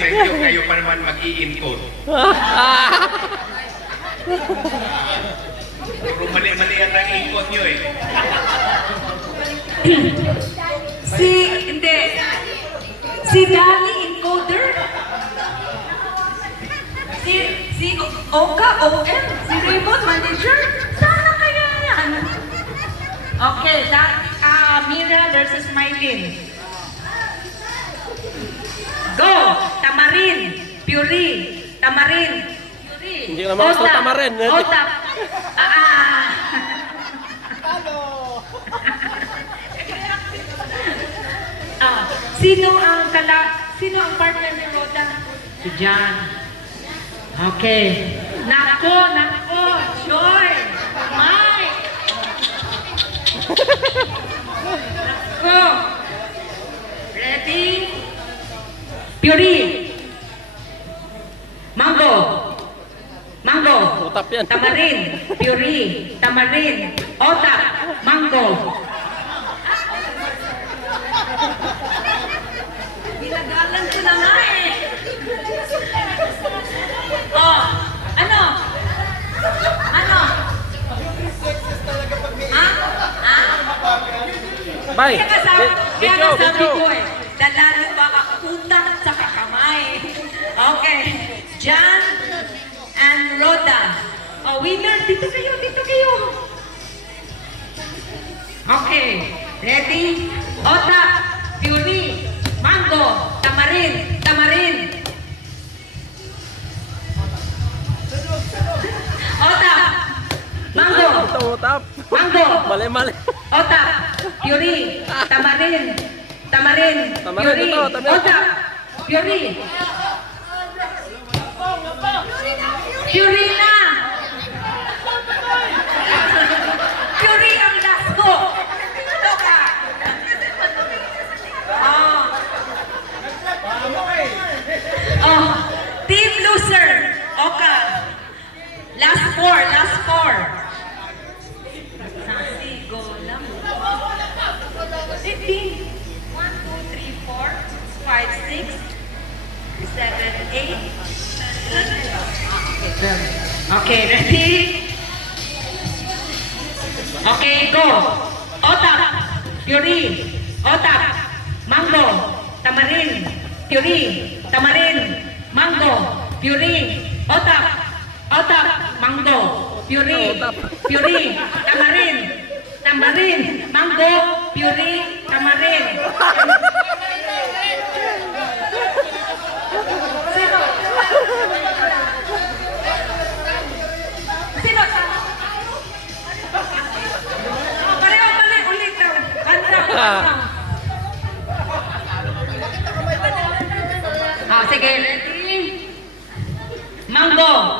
sa inyo, kayo pa naman mag-i-encode. Puro mali-mali yan ang encode nyo eh. Si Danny encoder? Si Oka, OM? Si Raymond, manager? Sana kaya yan? Okay, Mira versus Mylene. Go! Tamarin, Puri, Tamarin, Puri. Hindi ka naman gusto Tamarin. Ota. Sino ang partner ni Roda? Si John. Okay. Nako, Joy, Mike. Nako. Ready? Puri. Mango. Utap yan. Tamarin. Puri. Tamarin. Otak. Mango. Pinagalan ko na nga eh. Oh, ano? Bye. Kaya sabi ko eh, dalalo ba ang utak at saka kamay? Okay. John and Rhoda. Oh, winner, dito kayo. Okay. Ready? Otak, Fury, Mango, Tamarin. Otak, Mango. Utap. Mango. Mali. Otak, Fury, Tamarin, Fury, ito, Tamarin. Otak, Fury. Fury na! Fury ang last ko! Ito ka! Team loser! Oka! Last four! Sasi, go lang. 15. 1, 2, 3, 4, 5, 6, 7, 8. Okay, ready? Okay, go. Otak, Fury, Otak, Mango, Tamarin, Fury, Tamarin, Mango, Fury, Otak, Mango, Fury, Tamarin, Mango, Fury, Tamarin. Sino? Pareho, ulit daw. Sige, ready? Mango.